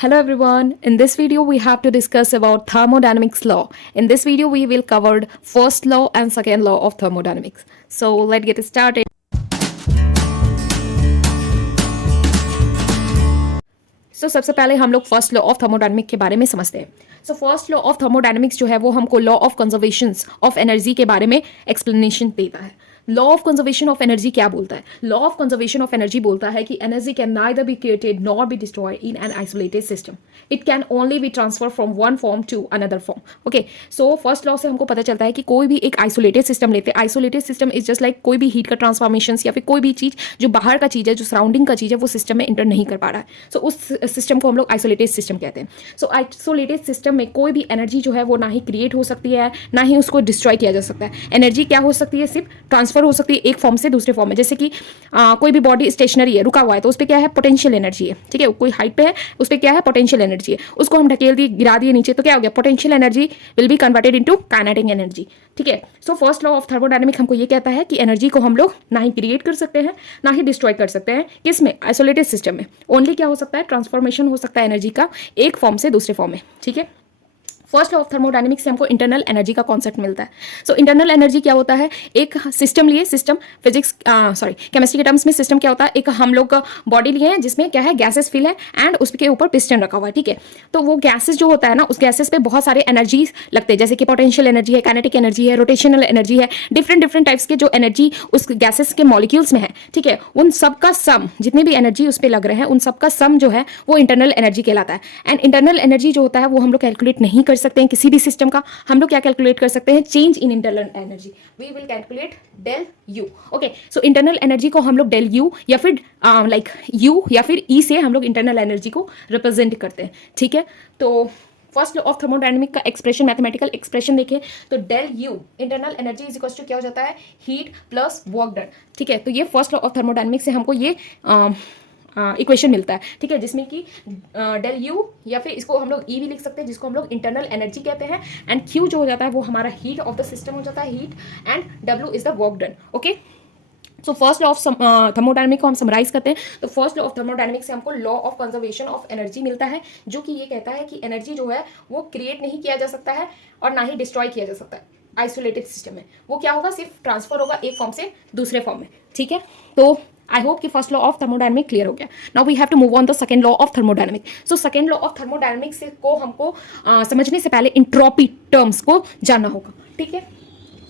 Hello everyone. In this video we have to discuss about thermodynamics law. In this video we will cover first law and second law of thermodynamics. So let's get started. सबसे पहले हम लोग first law of thermodynamics के बारे में समझते हैं. First law of thermodynamics जो है वो हमको law of conservation of energy के बारे में एक्सप्लेनेशन देता है. Law of conservation of energy क्या बोलता है? Law of conservation of energy बोलता है कि energy can neither be created nor be destroyed in an isolated system. It can only be transfer from one form to another form. Okay, so first law से हमको पता चलता है कि कोई भी एक आइसोलेटेड सिस्टम लेते हैं. Isolated system is just like कोई भी हीट का ट्रांसफॉर्मेशन या फिर कोई भी चीज़ जो बाहर का चीज़ है, जो सराउंडिंग का चीज़ है, वो सिस्टम में इंटर नहीं कर पा रहा है. सो उस सिस्टम को हम लोग आइसोलेटेड सिस्टम कहते हैं. सो आइसोलेटेड सिस्टम में कोई भी एनर्जी जो है वो ना ही क्रिएट हो सकती है, ना ही उसको डिस्ट्रॉय किया जा सकता है. एनर्जी क्या हो सकती है? सिर्फ ट्रांसफर हो सकती है एक फॉर्म से दूसरे फॉर्म में. जैसे कि कोई भी बॉडी स्टेशनरी है, रुका हुआ है, तो उस पर क्या है? पोटेंशियल एनर्जी है. ठीक है, कोई हाइट पे है, उस पर क्या है? पोटेंशियल एनर्जी है. उसको हम ढकेल दिए, गिरा दिए नीचे, तो क्या हो गया? Potential energy will be converted into kinetic energy. ठीक है, सो फर्स्ट लॉ ऑफ थर्मोडायनेमिक्स हमको ये कहता है कि एनर्जी को हम लोग ना ही क्रिएट कर सकते हैं, ना ही डिस्ट्रॉय कर सकते हैं. किसमें? आइसोलेटेड सिस्टम में. ओनली क्या हो सकता है? ट्रांसफॉर्मेशन हो सकता है एनर्जी का एक फॉर्म से दूसरे फॉर्म में. ठीक है, फर्स्ट लॉ ऑफ थर्मोडायनेमिक्स से हमको इंटरनल एनर्जी का कॉन्सेप्ट मिलता है. सो इंटरनल एनर्जी क्या होता है? एक सिस्टम लिए, सिस्टम फिजिक्स केमिस्ट्री के टर्म्स में सिस्टम क्या होता है? एक हम लोग बॉडी लिए हैं जिसमें क्या है? गैसेस फिल है एंड उसके ऊपर पिस्टन रखा हुआ है. ठीक है, तो वो गैसेस जो होता है ना, उस गैसेस पे बहुत सारे एनर्जी लगते हैं, जैसे कि पोटेंशियल एनर्जी है, काइनेटिक एनर्जी है, रोटेशनल एनर्जी है, डिफरेंट टाइप्स के जो एनर्जी उस गैसेस के मॉलिक्यूल्स में है. ठीक है, उन सबका सम, जितने भी एनर्जी उस पर लग रहे हैं, उन सबका सम जो है वो इंटरनल एनर्जी कहलाता है. एंड इंटरनल एनर्जी जो होता है वो हम लोग कैलकुलेट नहीं कर सकते हैं किसी भी सिस्टम का. हम लोग क्या कैलकुलेट कर सकते हैं? Change in internal energy. We will calculate del U. Okay, so internal energy को हम लोग डेल यू या फिर लाइक यू या फिर ई से हम लोग इंटरनल एनर्जी को रिप्रेजेंट करते हैं. ठीक है, तो फर्स्ट लॉ ऑफ थर्मोडायनेमिक का एक्सप्रेशन, मैथमेटिकल एक्सप्रेशन देखें तो del U internal energy is equal to क्या हो जाता है? Heat plus work done. ठीक है, तो ये फर्स्ट लॉ ऑफ थर्मोडायनेमिक से हमको ये इक्वेशन मिलता है. ठीक है, जिसमें कि डेल यू या फिर इसको हम लोग ई भी लिख सकते हैं, जिसको हम लोग इंटरनल एनर्जी कहते हैं, एंड क्यू जो हो जाता है वो हमारा हीट ऑफ द सिस्टम हो जाता है, heat, and W is the work done. Okay, so first law of thermodynamic को हम समराइज करते हैं. तो फर्स्ट लॉ ऑफ थर्मोडायनेमिक से हमको law of conservation of energy मिलता है, जो कि ये कहता है कि एनर्जी जो है वो क्रिएट नहीं किया जा सकता है और ना ही डिस्ट्रॉय किया जा सकता है आइसोलेटेड सिस्टम में. वो क्या होगा? सिर्फ ट्रांसफर होगा एक फॉर्म से दूसरे फॉर्म में. ठीक है, तो आई होप कि first law of thermodynamic clear हो गया. Now we have to move on the second law of thermodynamic. So second law of thermodynamic से को हमको समझने से पहले इंट्रोपी टर्म्स को जानना होगा. ठीक है,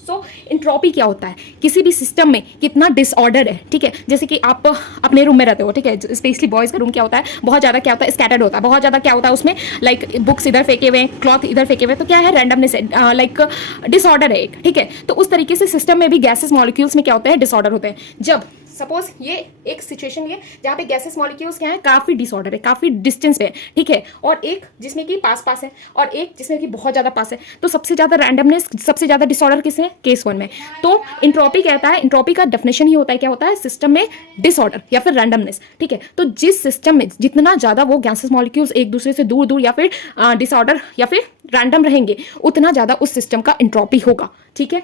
सो इंट्रोपी क्या होता है? किसी भी सिस्टम में कितना डिसऑर्डर है. ठीक है, जैसे कि आप अपने रूम में रहते हो. ठीक है, स्पेशली बॉयज़ का रूम क्या होता है? बहुत ज़्यादा क्या होता है? स्कैटर्ड होता है. बहुत ज़्यादा क्या होता है उसमें? लाइक बुक्स इधर फेंके हुए, क्लॉथ इधर फेंके हुए, तो क्या है? रैंडमनेस है, लाइक डिसऑर्डर है एक. ठीक है, तो उस तरीके से सिस्टम में भी गैसेस मॉलिक्यूल्स में क्या होते हैं? डिसऑर्डर होते हैं. जब सपोज ये एक सिचुएशन ये जहाँ पे गैसेस मॉलिक्यूल्स क्या है? काफ़ी डिसऑर्डर है, काफ़ी डिस्टेंस पे है. ठीक है, और एक जिसमें कि पास है और एक जिसमें कि बहुत ज़्यादा पास है. तो सबसे ज़्यादा रैंडमनेस, सबसे ज़्यादा डिसऑर्डर किसमें है? केस वन में. तो इंट्रोपी कहता है, इंट्रोपी का डेफिनेशन ही होता है, क्या होता है? सिस्टम में डिसऑर्डर या फिर रैंडमनेस. ठीक है, तो जिस सिस्टम में जितना ज़्यादा वो गैसेस मॉलिक्यूल्स एक दूसरे से दूर या फिर डिसऑर्डर या फिर रैंडम रहेंगे, उतना ज़्यादा उस सिस्टम का इंट्रोपी होगा. ठीक है,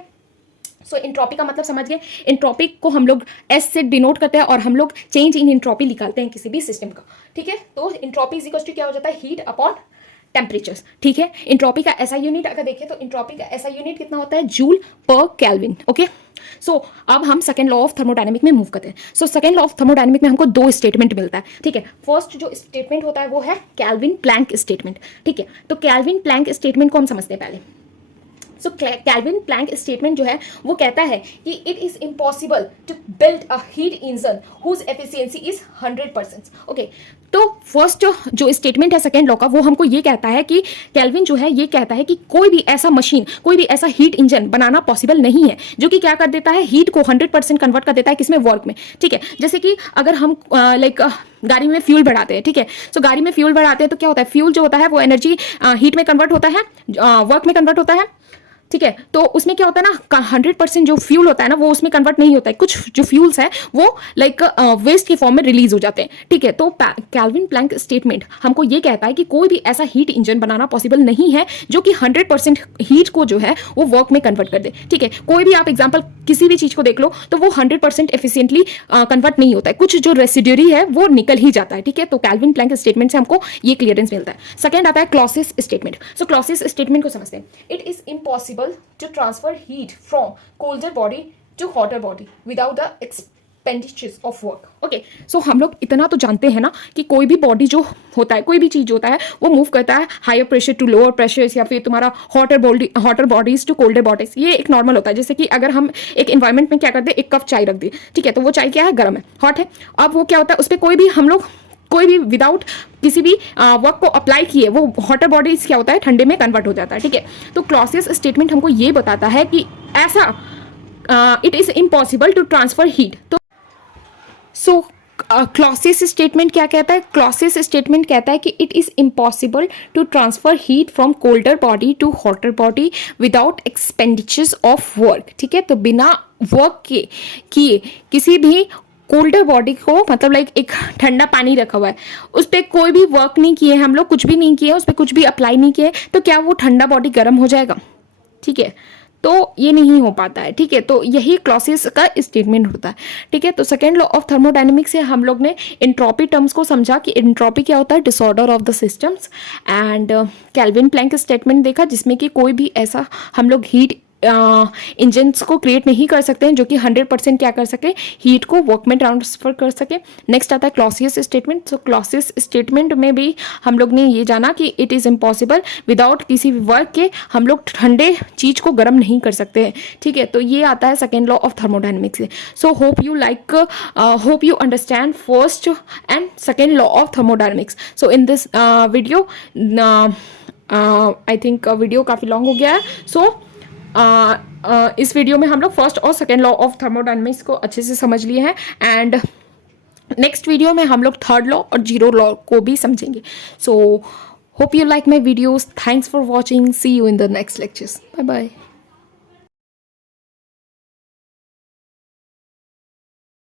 सो इंट्रोपी का मतलब समझ गए. इंट्रोपी को हम लोग एस से डिनोट करते हैं और हम लोग चेंज इन इंट्रोपी निकालते हैं किसी भी सिस्टम का. ठीक है, तो इंट्रोपी इज इक्वल टू क्या हो जाता है? Heat upon temperatures. ठीक है, इंट्रोपी का ऐसा यूनिट अगर देखें तो इंट्रोपी का ऐसा यूनिट कितना होता है? जूल पर केल्विन. ओके, सो अब हम सेकंड लॉ ऑफ थर्मोडायनेमिक में मूव करते हैं. सो सेकंड लॉ ऑफ थर्मोडायनेमिक में हमको दो स्टेटमेंट मिलता है. ठीक है, फर्स्ट जो स्टेटमेंट होता है वो है केल्विन प्लैंक स्टेटमेंट. ठीक है, तो केल्विन प्लैंक स्टेटमेंट को हम समझते हैं पहले. सो केल्विन प्लैंक स्टेटमेंट जो है वो कहता है कि it is impossible to build a heat engine whose efficiency is 100%. Okay, तो फर्स्ट जो स्टेटमेंट है सेकेंड लॉ का, वो हमको ये कहता है कि केल्विन जो है ये कहता है कि कोई भी ऐसा मशीन, कोई भी ऐसा हीट इंजन बनाना पॉसिबल नहीं है जो कि क्या कर देता है? हीट को 100% कन्वर्ट कर देता है किसमें? वर्क में. ठीक है, जैसे कि अगर हम लाइक गाड़ी में फ्यूल बढ़ाते हैं. ठीक है, सो गाड़ी में फ्यूल बढ़ाते हैं तो क्या होता है? फ्यूल जो होता है वो एनर्जी हीट में कन्वर्ट होता है, वर्क में कन्वर्ट होता है. ठीक है, तो उसमें क्या होता है ना, 100% जो फ्यूल होता है ना वो उसमें कन्वर्ट नहीं होता है, कुछ जो फ्यूल्स है वो लाइक वेस्ट के फॉर्म में रिलीज हो जाते हैं। ठीक है, तो कैल्विन प्लैंक स्टेटमेंट हमको ये कहता है कि कोई भी ऐसा हीट इंजन बनाना पॉसिबल नहीं है जो कि 100% हीट को जो है वो वर्क में कन्वर्ट कर दे। ठीक है, कोई भी आप एग्जाम्पल किसी भी चीज को देख लो तो वो 100% एफिशिएंटली कन्वर्ट नहीं होता है, कुछ जो रेसिड्यूरी है वो निकल ही जाता है। ठीक है, तो कैल्विन प्लैंक स्टेटमेंट से हमको ये क्लियरेंस मिलता है। सेकंड आता है Clausius statement. So Clausius statement को समझते हैं। It is impossible to transfer heat from colder body to hotter body without the expenditures of work. Okay, so हम लोग इतना तो जानते हैं ना कि कोई भी बॉडी जो होता है, कोई भी चीज होता है वो मूव करता है higher pressure to lower pressure, या फिर तुम्हारा hotter bodies to colder bodies, ये एक नॉर्मल होता है। जैसे कि अगर हम एक एनवायरमेंट में क्या करते हैं, एक कप चाय रख दी, ठीक है, तो वो चाय क्या है, गर्म है, हॉट है। अब वो क्या होता है, उस पर कोई भी हम लोग कोई भी विदाउट किसी भी वर्क को अप्लाई किए वो हॉटर बॉडीज क्या होता है, ठंडे में कन्वर्ट हो जाता है। ठीक है, तो क्लॉसियस स्टेटमेंट हमको ये बताता है कि ऐसा it is impossible to transfer heat. तो सो क्लॉसियस स्टेटमेंट क्या कहता है, क्लॉसियस स्टेटमेंट कहता है कि it is impossible to transfer heat from colder body to hotter body without expenditures of work. ठीक है, तो बिना वर्क के किए किसी भी कोल्डर बॉडी को, मतलब लाइक एक ठंडा पानी रखा हुआ है, उस पर कोई भी वर्क नहीं किए हम लोग, कुछ भी नहीं किए, उस पर कुछ भी अप्लाई नहीं किए, तो क्या वो ठंडा बॉडी गर्म हो जाएगा? ठीक है, तो ये नहीं हो पाता है। ठीक है, तो यही क्लॉसियस का स्टेटमेंट होता है। ठीक है, तो सेकेंड लॉ ऑफ थर्मोडायनेमिक्स से हम लोग ने एंट्रोपी टर्म्स को समझा कि एंट्रोपी क्या होता है, disorder of the systems. And Kelvin Planck statement देखा जिसमें कि कोई भी ऐसा हम लोग हीट इंजन्स को क्रिएट नहीं कर सकते हैं जो कि 100% क्या कर सके, हीट को वर्क में ट्रांसफर कर सके। नेक्स्ट आता है Clausius statement. So Clausius statement में भी हम लोग ने ये जाना कि इट इज़ इम्पॉसिबल विदाउट किसी वर्क के हम लोग ठंडे चीज़ को गर्म नहीं कर सकते हैं। ठीक है, तो ये आता है सेकेंड लॉ ऑफ थर्मोडायनेमिक्स से। सो hope you understand first and second law of thermodynamics. So in this video I think video काफ़ी लॉन्ग हो गया है। सो इस वीडियो में हम लोग फर्स्ट और सेकेंड लॉ ऑफ थर्मोडायनेमिक्स को अच्छे से समझ लिए हैं, एंड नेक्स्ट वीडियो में हम लोग थर्ड लॉ और जीरो लॉ को भी समझेंगे। So hope you like my videos, thanks for watching, see you in the next lectures, bye bye.